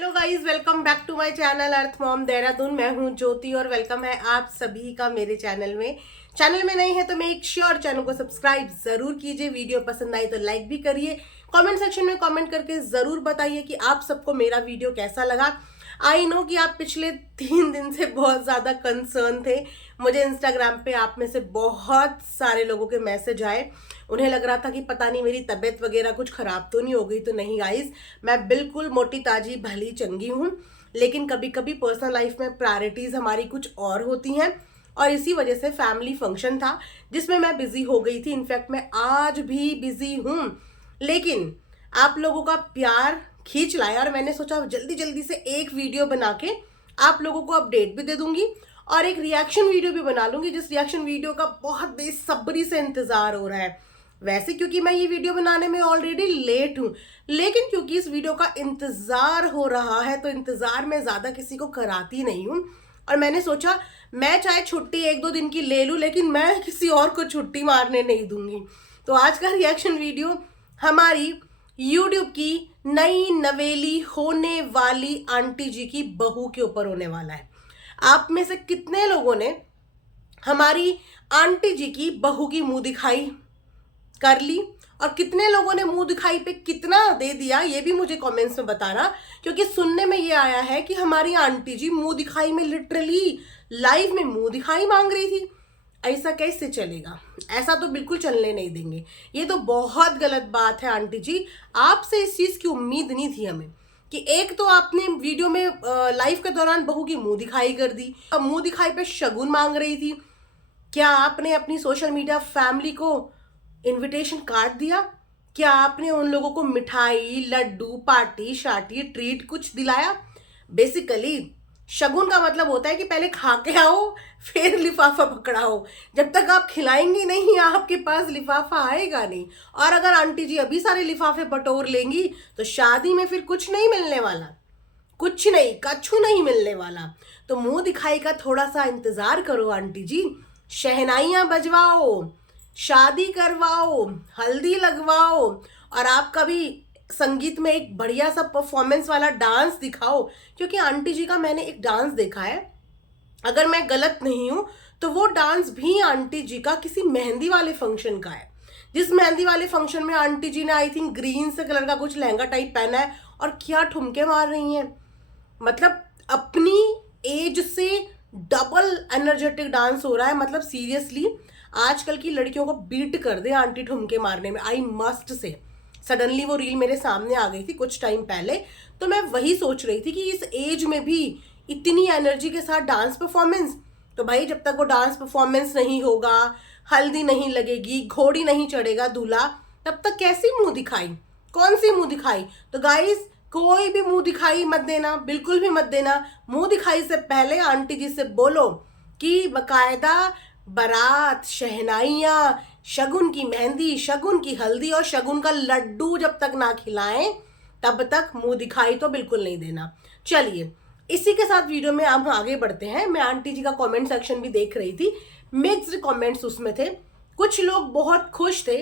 Hello guys, welcome back to my channel earth mom Dehradun. मैं हूं ज्योति और वेलकम है आप सभी का मेरे चैनल में। चैनल में नहीं है तो मेक श्योर चैनल को सब्सक्राइब जरूर कीजिए। वीडियो पसंद आई तो लाइक भी करिए। कमेंट सेक्शन में कमेंट करके जरूर बताइए कि आप सबको मेरा वीडियो कैसा लगा। आई नो कि आप पिछले 3 दिन से बहुत ज़्यादा कंसर्न थे। मुझे इंस्टाग्राम पे आप में से बहुत सारे लोगों के मैसेज आए। उन्हें लग रहा था कि पता नहीं मेरी तबीयत वगैरह कुछ खराब तो नहीं हो गई। तो नहीं गाइस, मैं बिल्कुल मोटी ताजी भली चंगी हूँ। लेकिन कभी कभी पर्सनल लाइफ में प्रायोरिटीज हमारी कुछ और होती हैं और इसी वजह से फैमिली फंक्शन था जिसमें मैं बिजी हो गई थी। इनफैक्ट मैं आज भी बिजी हूँ, लेकिन आप लोगों का प्यार खींच लाया और मैंने सोचा जल्दी जल्दी से एक वीडियो बना के आप लोगों को अपडेट भी दे दूंगी और एक रिएक्शन वीडियो भी बना लूंगी, जिस रिएक्शन वीडियो का बहुत बेसब्री से इंतजार हो रहा है। वैसे क्योंकि मैं ये वीडियो बनाने में ऑलरेडी लेट हूँ, लेकिन क्योंकि इस वीडियो का इंतजार हो रहा है तो इंतजार में ज़्यादा किसी को कराती नहीं हूँ। और मैंने सोचा मैं चाहे छुट्टी 1-2 दिन की ले लूँ, लेकिन मैं किसी और को छुट्टी मारने नहीं दूंगी। तो आज का रिएक्शन वीडियो हमारी यूट्यूब की नई नवेली होने वाली आंटी जी की बहू के ऊपर होने वाला है। आप में से कितने लोगों ने हमारी आंटी जी की बहू की मुंह दिखाई कर ली और कितने लोगों ने मुंह दिखाई पे कितना दे दिया, ये भी मुझे कमेंट्स में बताना। क्योंकि सुनने में ये आया है कि हमारी आंटी जी मुंह दिखाई में लिटरली लाइव में मुंह दिखाई मांग रही थी। ऐसा कैसे चलेगा? ऐसा तो बिल्कुल चलने नहीं देंगे। ये तो बहुत गलत बात है आंटी जी। आपसे इस चीज की उम्मीद नहीं थी हमें कि एक तो आपने वीडियो में लाइव के दौरान बहू की मुंह दिखाई कर दी, अब मुंह दिखाई पे शगुन मांग रही थी। क्या आपने अपनी सोशल मीडिया फैमिली को इनविटेशन कार्ड दिया? क्या आपने उन लोगों को मिठाई, लड्डू, पार्टी शार्टी, ट्रीट कुछ दिलाया? बेसिकली शगुन का मतलब होता है कि पहले खा के आओ फिर लिफाफा पकड़ाओ। जब तक आप खिलाएंगी नहीं आपके पास लिफाफा आएगा नहीं। और अगर आंटी जी अभी सारे लिफाफे बटोर लेंगी तो शादी में फिर कुछ नहीं मिलने वाला, कुछ नहीं, कछु नहीं मिलने वाला। तो मुंह दिखाई का थोड़ा सा इंतजार करो आंटी जी। शहनाइयां बजवाओ, शादी करवाओ, हल्दी लगवाओ और आप कभी संगीत में एक बढ़िया सा परफॉर्मेंस वाला डांस दिखाओ। क्योंकि आंटी जी का मैंने एक डांस देखा है, अगर मैं गलत नहीं हूं तो वो डांस भी आंटी जी का किसी मेहंदी वाले फंक्शन का है। जिस मेहंदी वाले फंक्शन में आंटी जी ने आई थिंक ग्रीन से कलर का कुछ लहंगा टाइप पहना है और क्या ठुमके मार रही हैं। मतलब अपनी एज से डबल एनर्जेटिक डांस हो रहा है। मतलब सीरियसली आजकल की लड़कियों को बीट कर दे आंटी ठुमके मारने में, आई मस्ट से। सडनली वो रील मेरे सामने आ गई थी कुछ टाइम पहले, तो मैं वही सोच रही थी कि इस एज में भी इतनी एनर्जी के साथ डांस परफॉर्मेंस। तो भाई जब तक वो डांस परफॉर्मेंस नहीं होगा, हल्दी नहीं लगेगी, घोड़ी नहीं चढ़ेगा दूल्हा, तब तक कैसी मुंह दिखाई? कौन सी मुंह दिखाई? तो गाइस कोई भी मुंह दिखाई मत देना, बिल्कुल भी मत देना। मुंह दिखाई से पहले आंटी जी से बोलो कि बकायदा बारात, शहनाइयाँ, शगुन की मेहंदी, शगुन की हल्दी और शगुन का लड्डू जब तक ना खिलाएं तब तक मुंह दिखाई तो बिल्कुल नहीं देना। चलिए इसी के साथ वीडियो में हम आगे बढ़ते हैं। मैं आंटी जी का कमेंट सेक्शन भी देख रही थी, मिक्स्ड कमेंट्स उसमें थे। कुछ लोग बहुत खुश थे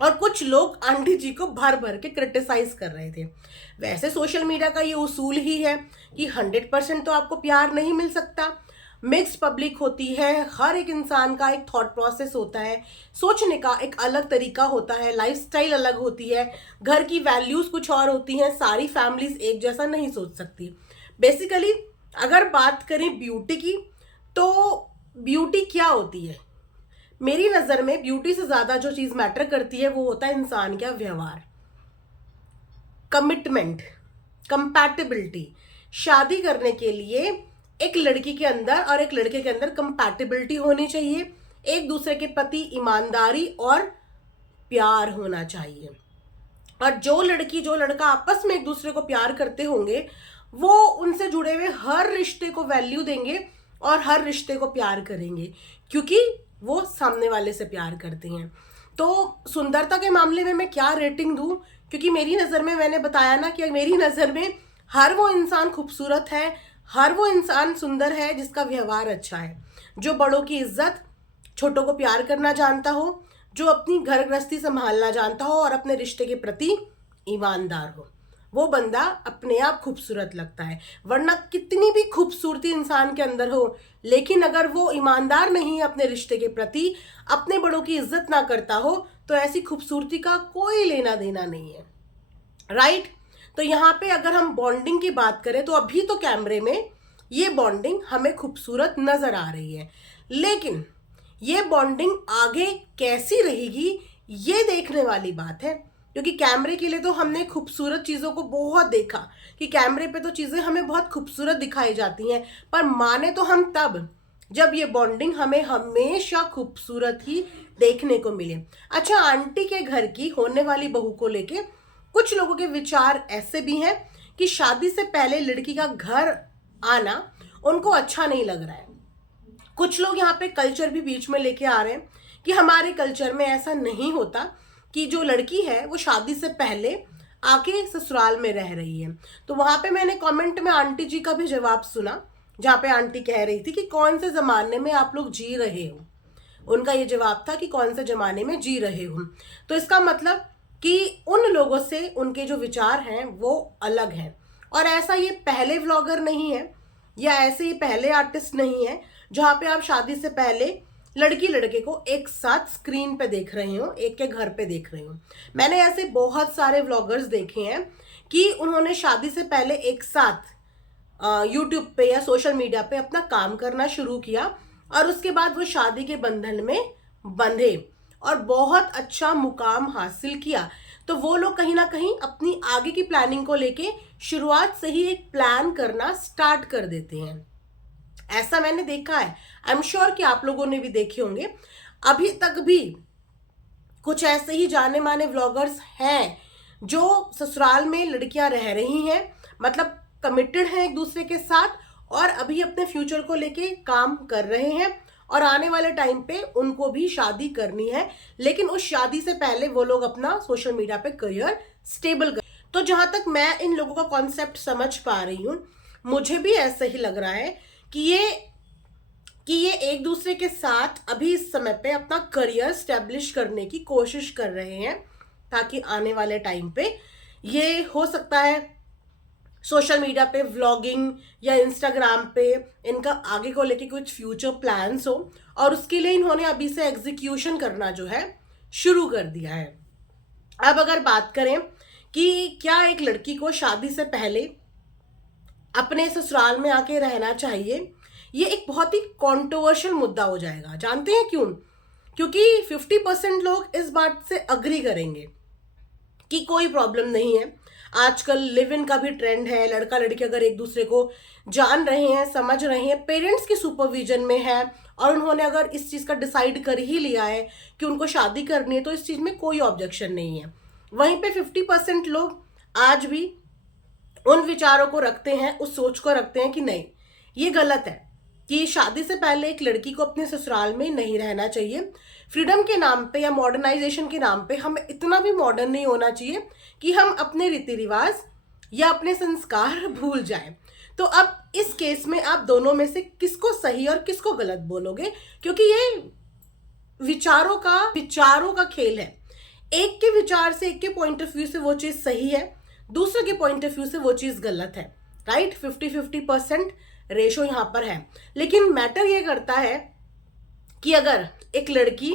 और कुछ लोग आंटी जी को भर भर के क्रिटिसाइज कर रहे थे। वैसे सोशल मीडिया का ये उसूल ही है कि 100% तो आपको प्यार नहीं मिल सकता। मिक्स्ड पब्लिक होती है, हर एक इंसान का एक थॉट प्रोसेस होता है, सोचने का एक अलग तरीका होता है, लाइफस्टाइल अलग होती है, घर की वैल्यूज कुछ और होती हैं। सारी फैमिलीज एक जैसा नहीं सोच सकती। बेसिकली अगर बात करें ब्यूटी की, तो ब्यूटी क्या होती है? मेरी नज़र में ब्यूटी से ज़्यादा जो चीज़ मैटर करती है वो होता है इंसान का व्यवहार, कमिटमेंट, कंपैटिबिलिटी। शादी करने के लिए एक लड़की के अंदर और एक लड़के के अंदर कंपैटिबिलिटी होनी चाहिए, एक दूसरे के प्रति ईमानदारी और प्यार होना चाहिए। और जो लड़की जो लड़का आपस में एक दूसरे को प्यार करते होंगे वो उनसे जुड़े हुए हर रिश्ते को वैल्यू देंगे और हर रिश्ते को प्यार करेंगे, क्योंकि वो सामने वाले से प्यार करते हैं। तो सुंदरता के मामले में मैं क्या रेटिंग दूं? क्योंकि मेरी नज़र में, मैंने बताया ना कि मेरी नज़र में हर वो इंसान खूबसूरत है, हर वो इंसान सुंदर है जिसका व्यवहार अच्छा है, जो बड़ों की इज्जत, छोटों को प्यार करना जानता हो, जो अपनी घर गृहस्थी संभालना जानता हो और अपने रिश्ते के प्रति ईमानदार हो। वो बंदा अपने आप खूबसूरत लगता है। वरना कितनी भी खूबसूरती इंसान के अंदर हो, लेकिन अगर वो ईमानदार नहीं है अपने रिश्ते के प्रति, अपने बड़ों की इज्जत ना करता हो, तो ऐसी खूबसूरती का कोई लेना देना नहीं है, राइट। तो यहाँ पे अगर हम बॉन्डिंग की बात करें तो अभी तो कैमरे में ये बॉन्डिंग हमें खूबसूरत नजर आ रही है, लेकिन ये बॉन्डिंग आगे कैसी रहेगी ये देखने वाली बात है। क्योंकि कैमरे के लिए तो हमने खूबसूरत चीज़ों को बहुत देखा कि कैमरे पे तो चीज़ें हमें बहुत खूबसूरत दिखाई जाती हैं, पर माने तो हम तब जब ये बॉन्डिंग हमें हमेशा खूबसूरत ही देखने को मिले। अच्छा, आंटी के घर की होने वाली बहू को लेके कुछ लोगों के विचार ऐसे भी हैं कि शादी से पहले लड़की का घर आना उनको अच्छा नहीं लग रहा है। कुछ लोग यहाँ पे कल्चर भी बीच में लेके आ रहे हैं कि हमारे कल्चर में ऐसा नहीं होता कि जो लड़की है वो शादी से पहले आके ससुराल में रह रही है। तो वहां पे मैंने कमेंट में आंटी जी का भी जवाब सुना, जहाँ पे आंटी कह रही थी कि कौन से जमाने में आप लोग जी रहे हो। उनका ये जवाब था कि कौन से जमाने में जी रहे हो। तो इसका मतलब कि उन लोगों से उनके जो विचार हैं वो अलग हैं। और ऐसा ये पहले व्लॉगर नहीं है या ऐसे ही पहले आर्टिस्ट नहीं है जहाँ पे आप शादी से पहले लड़की लड़के को एक साथ स्क्रीन पे देख रहे हो, एक के घर पे देख रहे हो। मैंने ऐसे बहुत सारे व्लॉगर्स देखे हैं कि उन्होंने शादी से पहले एक साथ यूट्यूब पे या सोशल मीडिया पे अपना काम करना शुरू किया और उसके बाद वो शादी के बंधन में बंधे और बहुत अच्छा मुकाम हासिल किया। तो वो लोग कहीं ना कहीं अपनी आगे की प्लानिंग को लेके शुरुआत से ही एक प्लान करना स्टार्ट कर देते हैं। ऐसा मैंने देखा है, आई एम श्योर कि आप लोगों ने भी देखे होंगे। अभी तक भी कुछ ऐसे ही जाने माने व्लॉगर्स हैं जो ससुराल में लड़कियां रह रही हैं, मतलब कमिटेड हैं एक दूसरे के साथ और अभी अपने फ्यूचर को लेके काम कर रहे हैं और आने वाले टाइम पे उनको भी शादी करनी है, लेकिन उस शादी से पहले वो लोग अपना सोशल मीडिया पे करियर स्टेबल कर। तो जहां तक मैं इन लोगों का कॉन्सेप्ट समझ पा रही हूँ, मुझे भी ऐसे ही लग रहा है कि ये एक दूसरे के साथ अभी इस समय पे अपना करियर स्टैब्लिश करने की कोशिश कर रहे हैं, ताकि आने वाले टाइम पे ये हो सकता है सोशल मीडिया पे व्लॉगिंग या इंस्टाग्राम पे इनका आगे को लेके कुछ फ्यूचर प्लान्स हो और उसके लिए इन्होंने अभी से एग्जीक्यूशन करना जो है शुरू कर दिया है। अब अगर बात करें कि क्या एक लड़की को शादी से पहले अपने ससुराल में आके रहना चाहिए, ये एक बहुत ही कंट्रोवर्शियल मुद्दा हो जाएगा। जानते हैं क्यों? क्योंकि 50% लोग इस बात से अग्री करेंगे कि कोई प्रॉब्लम नहीं है। आजकल लिव इन का भी ट्रेंड है, लड़का लड़की अगर एक दूसरे को जान रहे हैं, समझ रहे हैं, पेरेंट्स की सुपरविजन में है और उन्होंने अगर इस चीज़ का डिसाइड कर ही लिया है कि उनको शादी करनी है, तो इस चीज़ में कोई ऑब्जेक्शन नहीं है। वहीं पे 50% लोग आज भी उन विचारों को रखते हैं, उस सोच को रखते हैं कि नहीं, ये गलत है कि शादी से पहले एक लड़की को अपने ससुराल में नहीं रहना चाहिए। फ्रीडम के नाम पे या मॉडर्नाइजेशन के नाम पे हमें इतना भी मॉडर्न नहीं होना चाहिए कि हम अपने रीति रिवाज या अपने संस्कार भूल जाएं। तो अब इस केस में आप दोनों में से किसको सही और किसको गलत बोलोगे? क्योंकि ये विचारों का खेल है। एक के विचार से, एक के पॉइंट ऑफ व्यू से वो चीज सही है, दूसरे के पॉइंट ऑफ व्यू से वो चीज गलत है, राइट। 50-50% रेशो यहाँ पर है। लेकिन मैटर ये करता है कि अगर एक लड़की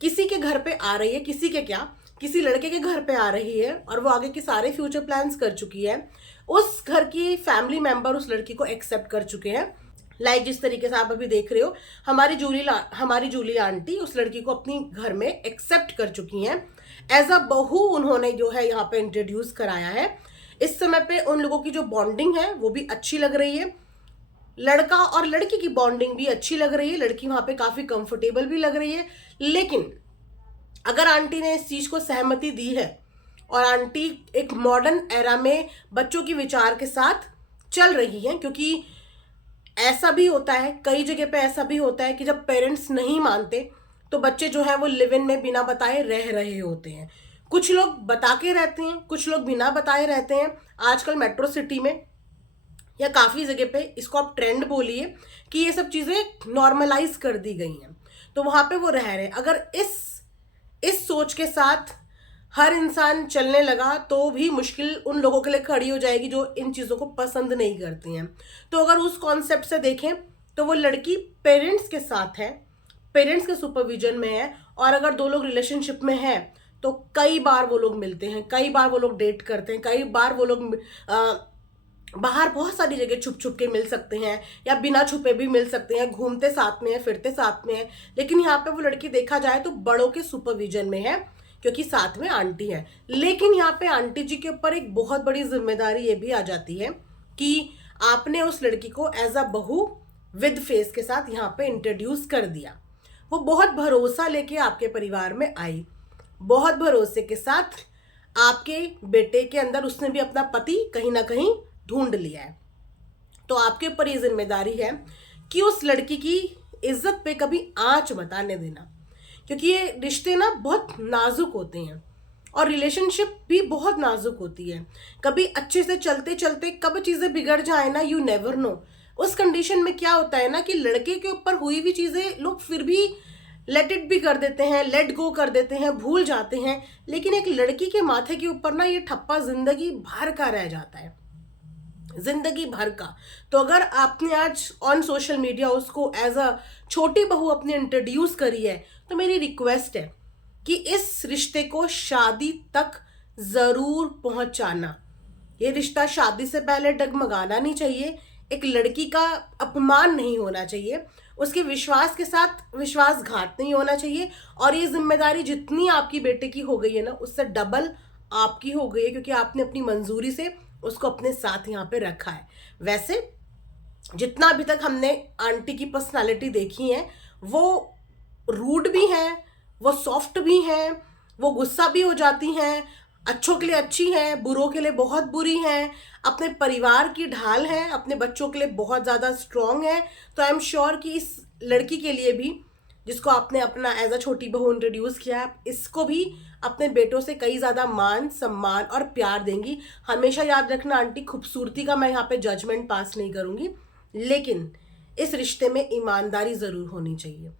किसी के घर पे आ रही है, किसी लड़के के घर पे आ रही है और वो आगे के सारे फ्यूचर प्लान्स कर चुकी है, उस घर की फैमिली मेंबर उस लड़की को एक्सेप्ट कर चुके हैं। लाइक जिस तरीके से आप अभी देख रहे हो, हमारी जूली आंटी उस लड़की को अपनी घर में एक्सेप्ट कर चुकी हैं। एज अ बहू उन्होंने जो है यहाँ पे इंट्रोड्यूस कराया है। इस समय पे उन लोगों की जो बॉन्डिंग है वो भी अच्छी लग रही है, लड़का और लड़की की बॉन्डिंग भी अच्छी लग रही है, लड़की वहां पे काफी कंफर्टेबल भी लग रही है। लेकिन अगर आंटी ने इस चीज को सहमति दी है और आंटी एक मॉडर्न एरा में बच्चों की विचार के साथ चल रही है, क्योंकि ऐसा भी होता है, कई जगह पे ऐसा भी होता है कि जब पेरेंट्स नहीं मानते तो बच्चे जो है वो लिव इन में बिना बताए रह रहे होते हैं। कुछ लोग बता के रहते हैं, कुछ लोग बिना बताए रहते हैं। आजकल मेट्रो सिटी में या काफ़ी जगह पे इसको आप ट्रेंड बोलिए कि ये सब चीज़ें नॉर्मलाइज कर दी गई हैं, तो वहाँ पे वो रह रहे हैं। अगर इस सोच के साथ हर इंसान चलने लगा तो भी मुश्किल उन लोगों के लिए खड़ी हो जाएगी जो इन चीज़ों को पसंद नहीं करती हैं। तो अगर उस कॉन्सेप्ट से देखें तो वो लड़की पेरेंट्स के साथ है, पेरेंट्स के सुपरविजन में है, और अगर दो लोग रिलेशनशिप में हैं तो कई बार वो लोग मिलते हैं, कई बार वो लोग डेट करते हैं, कई बार वो लोग बाहर बहुत सारी जगह छुप छुप के मिल सकते हैं या बिना छुपे भी मिल सकते हैं, घूमते साथ में है, फिरते साथ में है। लेकिन यहाँ पे वो लड़की देखा जाए तो बड़ों के सुपरविजन में है क्योंकि साथ में आंटी है। लेकिन यहाँ पे आंटी जी के ऊपर एक बहुत बड़ी जिम्मेदारी ये भी आ जाती है कि आपने उस लड़की को एज अ बहू विद फेस के साथ यहाँ पे इंट्रोड्यूस कर दिया। वो बहुत भरोसा लेके आपके परिवार में आई, बहुत भरोसे के साथ आपके बेटे के अंदर उसने भी अपना पति कहीं ना कहीं ढूंढ लिया है। तो आपके ऊपर ये जिम्मेदारी है कि उस लड़की की इज्जत पे कभी आंच मत आने देना, क्योंकि ये रिश्ते ना बहुत नाजुक होते हैं और रिलेशनशिप भी बहुत नाजुक होती है। कभी अच्छे से चलते चलते कब चीज़ें बिगड़ जाए ना, यू नेवर नो। उस कंडीशन में क्या होता है ना कि लड़के के ऊपर हुई हुई चीज़ें लोग फिर भी लेट इट भी कर देते हैं, लेट गो कर देते हैं, भूल जाते हैं। लेकिन एक लड़की के माथे के ऊपर ना ये ठप्पा जिंदगी भर का रह जाता है, जिंदगी भर का। तो अगर आपने आज ऑन सोशल मीडिया उसको एज अ छोटी बहू अपनी इंट्रोड्यूस करी है तो मेरी रिक्वेस्ट है कि इस रिश्ते को शादी तक जरूर पहुंचाना। ये रिश्ता शादी से पहले डगमगाना नहीं चाहिए, एक लड़की का अपमान नहीं होना चाहिए, उसके विश्वास के साथ विश्वासघात नहीं होना चाहिए। और ये जिम्मेदारी जितनी आपकी बेटे की हो गई है ना, उससे डबल आपकी हो गई है, क्योंकि आपने अपनी मंजूरी से उसको अपने साथ यहाँ पे रखा है। वैसे जितना अभी तक हमने आंटी की पर्सनालिटी देखी है, वो रूड भी हैं, वो सॉफ्ट भी हैं, वो गुस्सा भी हो जाती हैं, अच्छों के लिए अच्छी हैं, बुरों के लिए बहुत बुरी हैं, अपने परिवार की ढाल हैं, अपने बच्चों के लिए बहुत ज़्यादा स्ट्रॉन्ग है। तो आई एम श्योर कि इस लड़की के लिए भी, जिसको आपने अपना एज अ छोटी बहू इंट्रोड्यूस किया है, इसको भी अपने बेटों से कई ज़्यादा मान सम्मान और प्यार देंगी। हमेशा याद रखना आंटी, खूबसूरती का मैं यहाँ पे जजमेंट पास नहीं करूँगी, लेकिन इस रिश्ते में ईमानदारी ज़रूर होनी चाहिए,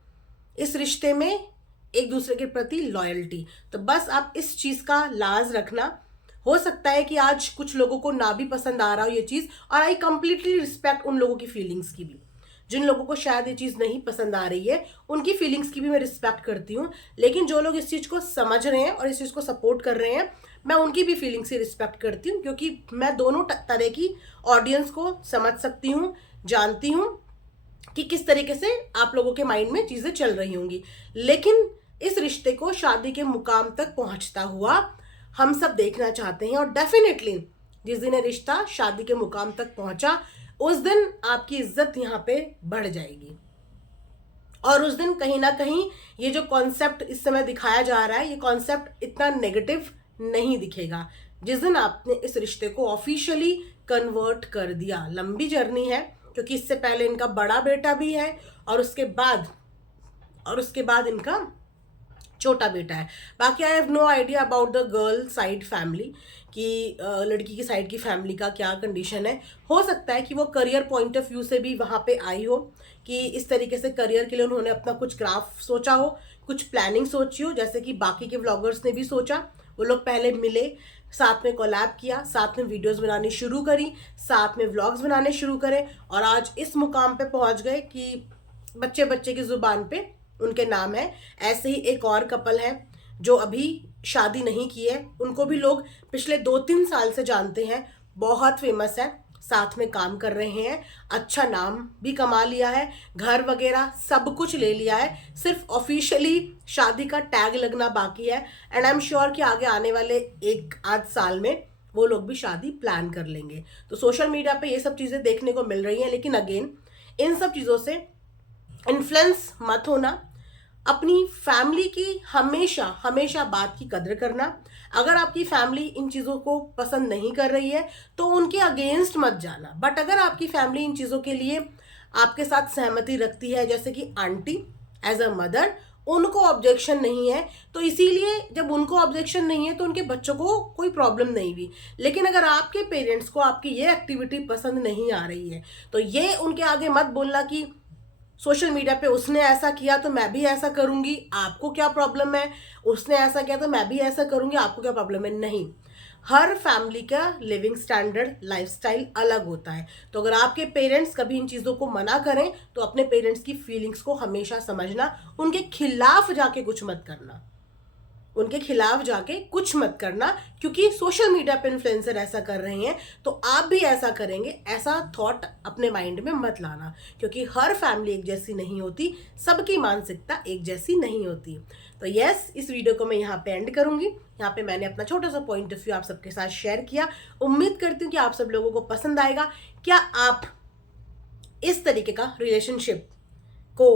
इस रिश्ते में एक दूसरे के प्रति लॉयल्टी। तो बस आप इस चीज़ का लाज रखना। हो सकता है कि आज कुछ लोगों को ना भी पसंद आ रहा हो ये चीज़, और आई कंप्लीटली रिस्पेक्ट उन लोगों की फीलिंग्स की भी। जिन लोगों को शायद ये चीज़ नहीं पसंद आ रही है उनकी फीलिंग्स की भी मैं रिस्पेक्ट करती हूँ, लेकिन जो लोग इस चीज़ को समझ रहे हैं और इस चीज़ को सपोर्ट कर रहे हैं, मैं उनकी भी फीलिंग्स से रिस्पेक्ट करती हूँ, क्योंकि मैं दोनों तरह की ऑडियंस को समझ सकती हूँ, जानती हूँ कि किस तरीके से आप लोगों के माइंड में चीज़ें चल रही होंगी। लेकिन इस रिश्ते को शादी के मुकाम तक पहुंचता हुआ हम सब देखना चाहते हैं, और डेफिनेटली जिस दिन ये रिश्ता शादी के मुकाम तक पहुंचा उस दिन आपकी इज्जत यहाँ पे बढ़ जाएगी, और उस दिन कहीं ना कहीं ये जो कॉन्सेप्ट इस समय दिखाया जा रहा है, ये कॉन्सेप्ट इतना नेगेटिव नहीं दिखेगा जिस दिन आपने इस रिश्ते को ऑफिशियली कन्वर्ट कर दिया। लंबी जर्नी है, क्योंकि इससे पहले इनका बड़ा बेटा भी है और उसके बाद इनका छोटा बेटा है। बाकी I have no idea about the girl side family, कि लड़की की साइड की फैमिली का क्या कंडीशन है। हो सकता है कि वो करियर पॉइंट ऑफ व्यू से भी वहाँ पे आई हो, कि इस तरीके से करियर के लिए उन्होंने अपना कुछ ग्राफ सोचा हो, कुछ प्लानिंग सोची हो, जैसे कि बाकी के व्लॉगर्स ने भी सोचा। वो लोग पहले मिले, साथ में कोलैब किया, साथ में वीडियोस बनानी शुरू करी, साथ में व्लॉग्स बनाने शुरू करे, और आज इस मुकाम पे पहुंच गए कि बच्चे बच्चे की ज़ुबान पे उनके नाम है। ऐसे ही एक और कपल है जो अभी शादी नहीं की है, उनको भी लोग पिछले 2-3 साल से जानते हैं, बहुत फेमस है, साथ में काम कर रहे हैं, अच्छा नाम भी कमा लिया है, घर वगैरह सब कुछ ले लिया है, सिर्फ ऑफिशियली शादी का टैग लगना बाकी है। एंड आई एम श्योर कि आगे आने वाले 1-8 साल में वो लोग भी शादी प्लान कर लेंगे। तो सोशल मीडिया पे ये सब चीज़ें देखने को मिल रही हैं, लेकिन अगेन इन सब चीज़ों से इन्फ्लुएंस मत होना, अपनी फैमिली की हमेशा हमेशा बात की कदर करना। अगर आपकी फैमिली इन चीज़ों को पसंद नहीं कर रही है तो उनके अगेंस्ट मत जाना, बट अगर आपकी फैमिली इन चीज़ों के लिए आपके साथ सहमति रखती है, जैसे कि आंटी एज अ मदर, उनको ऑब्जेक्शन नहीं है, तो इसीलिए जब उनको ऑब्जेक्शन नहीं है तो उनके बच्चों को कोई प्रॉब्लम नहीं हुई। लेकिन अगर आपके पेरेंट्स को आपकी ये एक्टिविटी पसंद नहीं आ रही है तो ये उनके आगे मत बोलना कि सोशल मीडिया पे उसने ऐसा किया तो मैं भी ऐसा करूंगी, आपको क्या प्रॉब्लम है, उसने ऐसा किया तो मैं भी ऐसा करूंगी, आपको क्या प्रॉब्लम है। नहीं, हर फैमिली का लिविंग स्टैंडर्ड, लाइफस्टाइल अलग होता है। तो अगर आपके पेरेंट्स कभी इन चीज़ों को मना करें तो अपने पेरेंट्स की फीलिंग्स को हमेशा समझना, उनके खिलाफ जाके कुछ मत करना, उनके खिलाफ जाके कुछ मत करना, क्योंकि सोशल मीडिया पे इन्फ्लुएंसर ऐसा कर रहे हैं तो आप भी ऐसा करेंगे, ऐसा थॉट अपने माइंड में मत लाना, क्योंकि हर फैमिली एक जैसी नहीं होती, सबकी मानसिकता एक जैसी नहीं होती। तो यस, इस वीडियो को मैं यहाँ पे एंड करूंगी। यहाँ पे मैंने अपना छोटा सा पॉइंट ऑफ व्यू आप सबके साथ शेयर किया। उम्मीद करती हूँ कि आप सब लोगों को पसंद आएगा। क्या आप इस तरीके का रिलेशनशिप को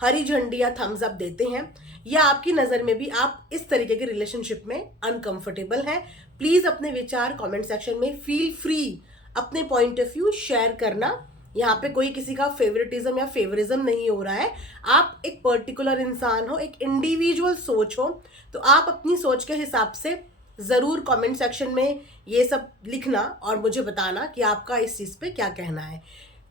हरी झंडी या थम्स अप देते हैं, या आपकी नज़र में भी आप इस तरीके के रिलेशनशिप में अनकंफर्टेबल हैं? प्लीज़ अपने विचार कमेंट सेक्शन में फील फ्री अपने पॉइंट ऑफ व्यू शेयर करना। यहाँ पे कोई किसी का फेवरेटिज्म या फेवरिज्म नहीं हो रहा है। आप एक पर्टिकुलर इंसान हो, एक इंडिविजुअल सोच हो, तो आप अपनी सोच के हिसाब से ज़रूर कमेंट सेक्शन में ये सब लिखना और मुझे बताना कि आपका इस चीज़ पे क्या कहना है।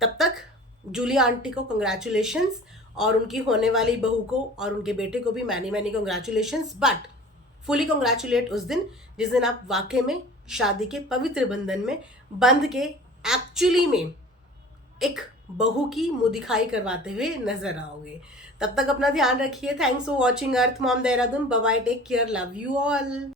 तब तक जूलिया आंटी को कंग्रेचुलेशंस, और उनकी होने वाली बहू को और उनके बेटे को भी many many congratulations. But fully congratulate उस दिन जिस दिन आप वाकई में शादी के पवित्र बंधन में बंध के एक्चुअली में एक बहू की मुंह दिखाई करवाते हुए नजर आओगे। तब तक अपना ध्यान रखिए। Thanks for watching earth mom Dehradun. Bye bye, take care, love you all.